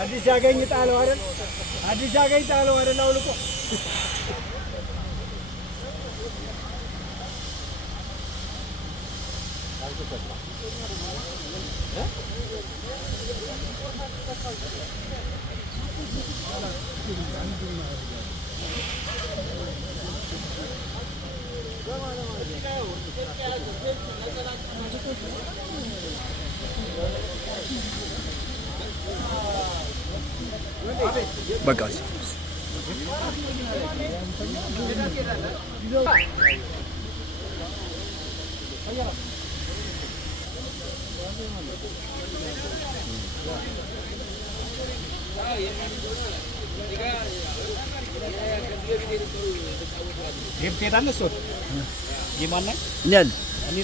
አዲስ ያገኝ ጣለው አይደል? አዲስ ያገኝ ጣለው አይደል? አውልቆ በቃ ጌም ትሄዳለህ? ሶት ጌም አለ ነን እኔ